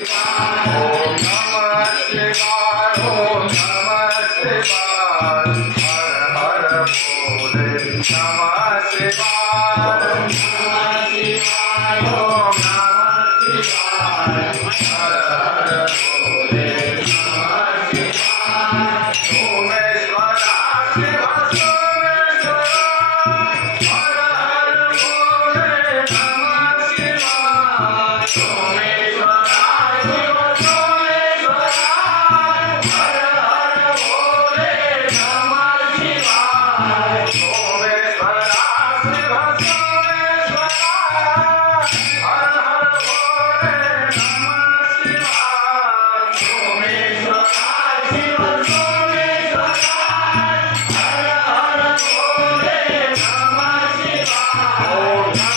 Oh, no.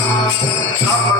Tchau, tchau.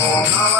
Om Namah